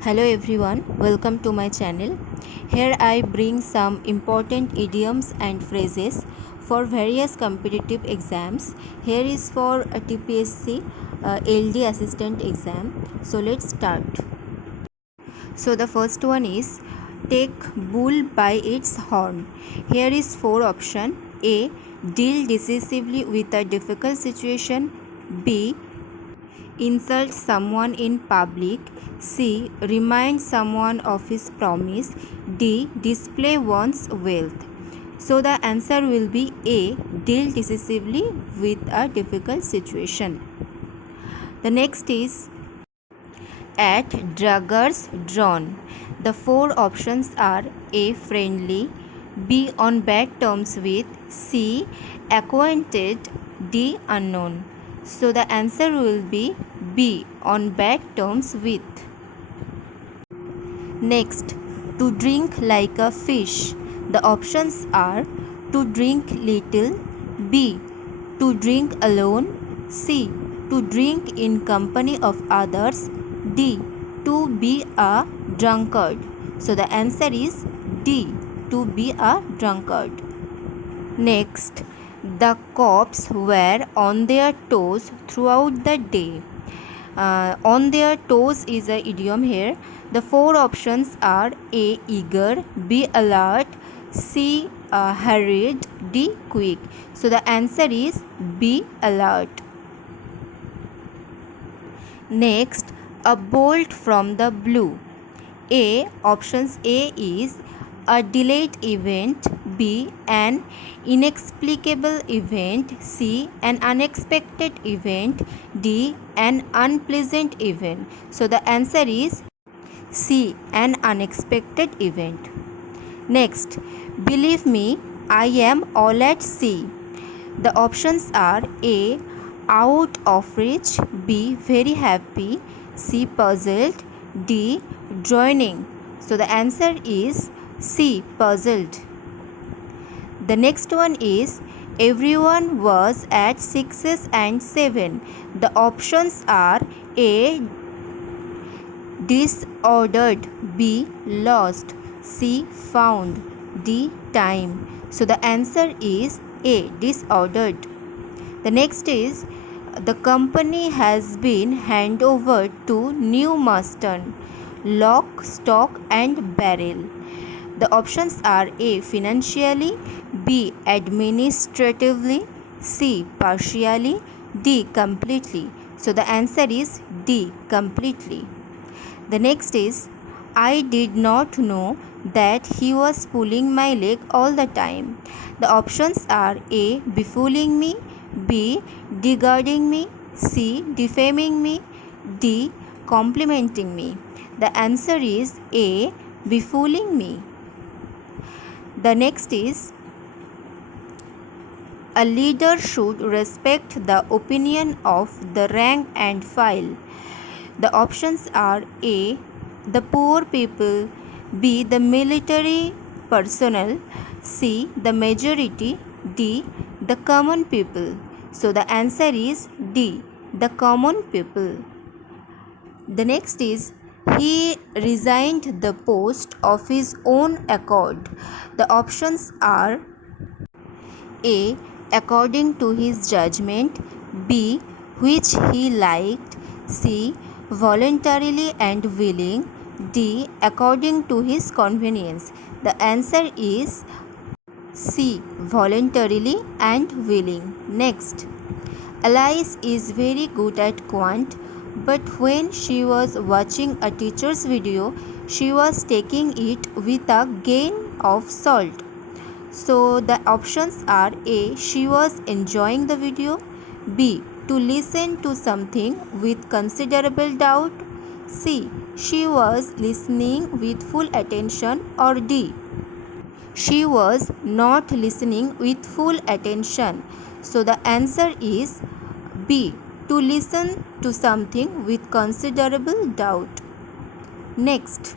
Hello everyone, welcome to my channel. Here I bring some important idioms and phrases for various competitive exams. Here is for a TPSC LD assistant exam. So let's start. So the first one is take bull by its horn. Here is four option. A. Deal decisively with a difficult situation. B. Insult someone in public. C. Remind someone of his promise. D. Display one's wealth. So the answer will be A. Deal decisively with a difficult situation. The next is at daggers drawn. The four options are A. Friendly, B. On bad terms with, C. Acquainted, D. Unknown. So the answer will be B. On bad terms with. Next, to drink like a fish. The options are to drink little, B. To drink alone, C. To drink in company of others, D. To be a drunkard. So the answer is D. To be a drunkard. Next, the cops were on their toes throughout the day. On their toes is a idiom here. The four options are A. Eager, B. Alert, C. Hurried, D. Quick. So the answer is B. Alert. Next, a bolt from the blue. Options A is a delayed event, B. An inexplicable event, C. An unexpected event, D. An unpleasant event. So the answer is C. An unexpected event. Next, believe me, I am all at sea. The options are A. Out of reach, B. Very happy, C. Puzzled, D. Joining. So the answer is C. Puzzled. The next one is everyone was at 6 and 7. The options are A. Disordered, B. Lost, C. Found, D. Time. So the answer is A. Disordered. The next is the company has been handed over to new master, lock, stock and barrel. The options are A. Financially, B. Administratively, C. Partially, D. Completely. So the answer is D. Completely. The next is I did not know that he was pulling my leg all the time. The options are A. Befooling me, B. Degrading me, C. Defaming me, D. Complimenting me. The answer is A. Befooling me. The next is a leader should respect the opinion of the rank and file. The options are A. The poor people, B. The military personnel, C. The majority, D. The common people. So the answer is D. The common people. The next is he resigned the post of his own accord. The options are A. According to his judgment, B. Which he liked, C. Voluntarily and willing, D. According to his convenience. The answer is C. Voluntarily and willing. Next, Alice is very good at quant, but when she was watching a teacher's video, she was taking it with a grain of salt. So the options are A. She was enjoying the video, B. To listen to something with considerable doubt, C. She was listening with full attention, or D. She was not listening with full attention. So the answer is B. To listen to something with considerable doubt. Next,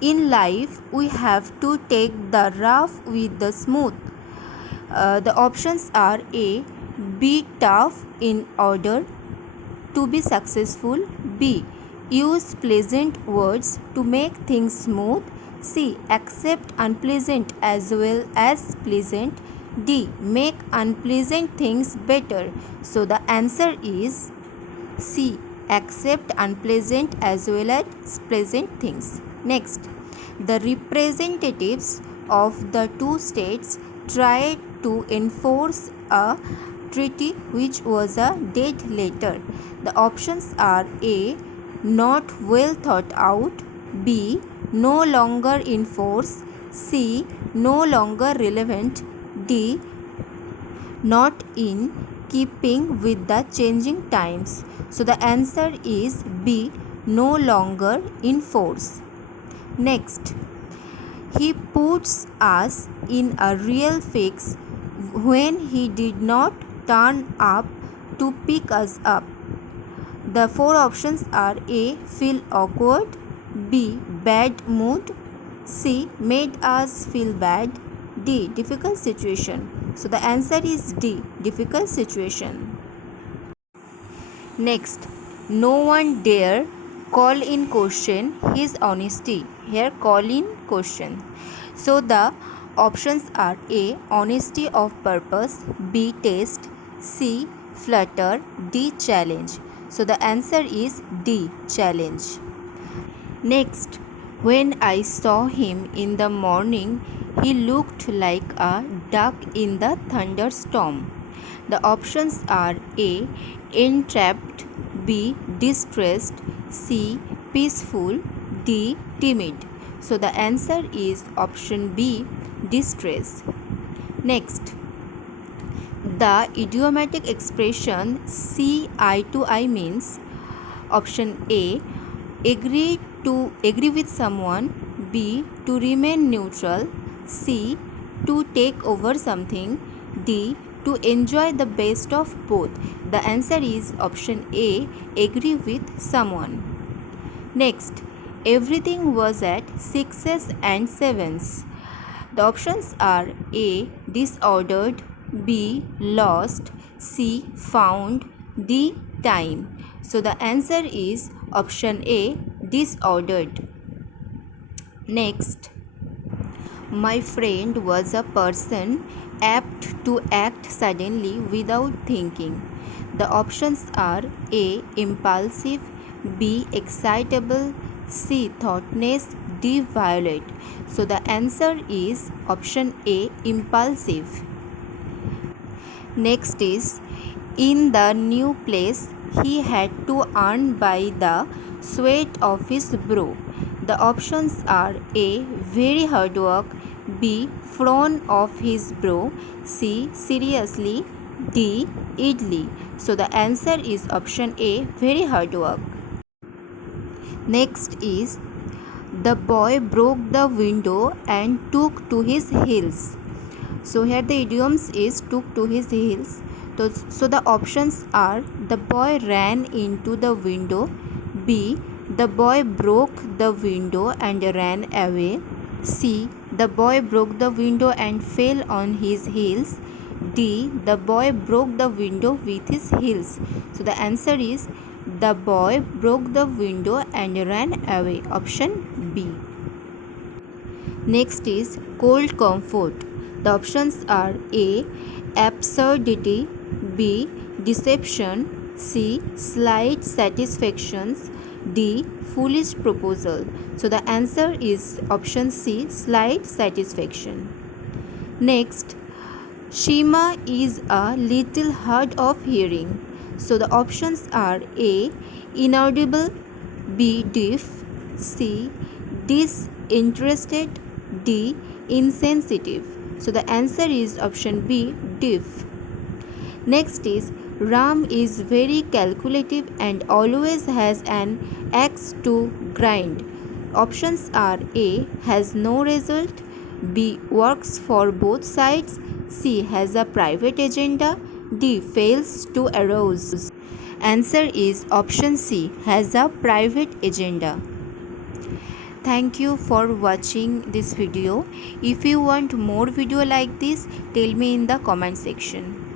in life we have to take the rough with the smooth. The options are A. Be tough in order to be successful, B. use pleasant words to make things smooth. C. Accept unpleasant as well as pleasant. D. Make unpleasant things better. So the answer is C. Accept unpleasant as well as pleasant things. Next, the representatives of the two states tried to enforce a treaty which was a dead letter. The options are A. Not well thought out. B. No longer in force. C. No longer relevant. D. Not in keeping with the changing times. So the answer is B. No longer in force. Next, he puts us in a real fix when he did not turn up to pick us up. The four options are A. Feel awkward. B. Bad mood. C. Made us feel bad. D. Difficult situation. So the answer is D. Difficult situation. Next, no one dare call in question his honesty. Here call in question. So the options are A. Honesty of purpose. B. Test. C. Flutter. D. Challenge. So the answer is D. Challenge. Next, when I saw him in the morning, he looked like a duck in the thunderstorm. The options are A. Entrapped. B. Distressed. C. Peaceful. D. Timid. So the answer is option B. Distress. Next, the idiomatic expression see eye to eye means option A. Agree with someone. B. To remain neutral. C. To take over something. D. To enjoy the best of both. The answer is option A. Agree with someone. Next, everything was at 6s and 7s. The options are A. Disordered. B. Lost. C. Found. D. Time. So the answer is option A. Disordered. Next, my friend was a person apt to act suddenly without thinking. The options are A. Impulsive. B. Excitable. C. Thoughtless. D. Violent. So the answer is option A. Impulsive. Next is, in the new place he had to earn by the sweat of his brow. The options are A. Very hard work. B. Frown of his brow. C. Seriously. D. Idly. So the answer is option A. Very hard work. Next is, the boy broke the window and took to his heels. So here the idioms is took to his heels. So the options are the boy ran into the window. B. The boy broke the window and ran away. C. The boy broke the window and fell on his heels. D. The boy broke the window with his heels. So the answer is the boy broke the window and ran away. Option B. Next is cold comfort. The options are A. Absurdity. B. Deception. C. Slight satisfactions. D. Foolish proposal. So the answer is option C. Slight satisfaction. Next, Shima is a little hard of hearing. So the options are A. Inaudible. B. Deaf. C. Disinterested. D. Insensitive. So the answer is option B. Deaf. Next is, Ram is very calculative and always has an axe to grind. Options are A. Has no result. B. Works for both sides. C. Has a private agenda. D. Fails to arouse. Answer is option C. Has a private agenda. Thank you for watching this video. If you want more video like this, tell me in the comment section.